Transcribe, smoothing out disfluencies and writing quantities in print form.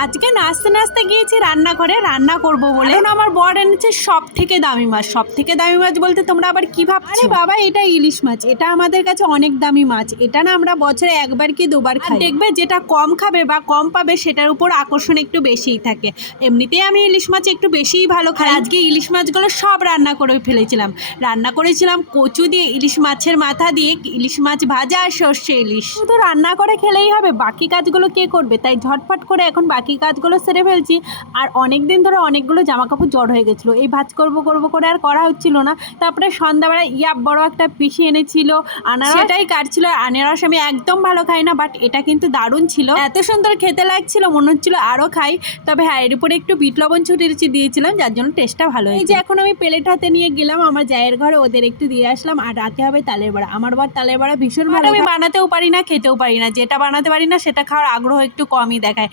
আজকে নাচতে নাচতে গিয়েছি রান্নাঘরে রান্না করব বলে। এখন আমার বর এনেছে সব থেকে দামি মাছ। সব থেকে দামি মাছ বলতে তোমরা আবার কি ভাবছো? আরে বাবা, এটা ইলিশ মাছ। এটা আমাদের কাছে অনেক দামি মাছ। এটা না আমরা বছরে একবার কি দুবার খাই। দেখবে যেটা কম খাবে বা কম পাবে সেটার উপর আকর্ষণ একটু বেশিই থাকে। এমনিতেই আমি ইলিশ মাছ একটু বেশিই ভালো খাই। আজকে ইলিশ মাছগুলো সব রান্না করে ফেলেছিলাম। রান্না করেছিলাম কচু দিয়ে, ইলিশ মাছের মাথা দিয়ে, ইলিশ মাছ ভাজা আর সর্ষে ইলিশ। শুধু রান্না করে খেলেই হবে, বাকি কাজগুলো কে করবে? তাই ঝটফট করে এখন বাকি কাজগুলো সেরে ফেলছি। আর অনেক দিন ধরে অনেকগুলো জামা কাপড় জড় হয়ে গেছিলো, এই ভাঁজ করবো করে আর করা হচ্ছিল না। তারপরে সন্ধ্যাবেলায় বড় একটা পিসি এনেছিল আনারস, সেটাই কাটছিল। আনারস আমি একদম ভালো খাই না, বাট এটা কিন্তু দারুণ ছিল, এত সুন্দর খেতে লাগছিল, মনে হচ্ছিল আরও খাই। তবে হ্যাঁ, এর উপরে একটু বিট লবণ ছুটিয়ে দিয়েছিলাম, যার জন্য টেস্টটা ভালো হয়েছে। এই যে এখন আমি প্লেট হাতে নিয়ে গেলাম আমার জায়ের ঘরে, ওদের একটু দিয়ে আসলাম। আর রাতে হবে তালের বড়া। আমার বর তালের বড়া ভীষণ ভালো। আমি বানাতেও পারি না, খেতেও পারি না। যেটা বানাতে পারি না সেটা খাওয়ার আগ্রহ একটু কমই দেখায়।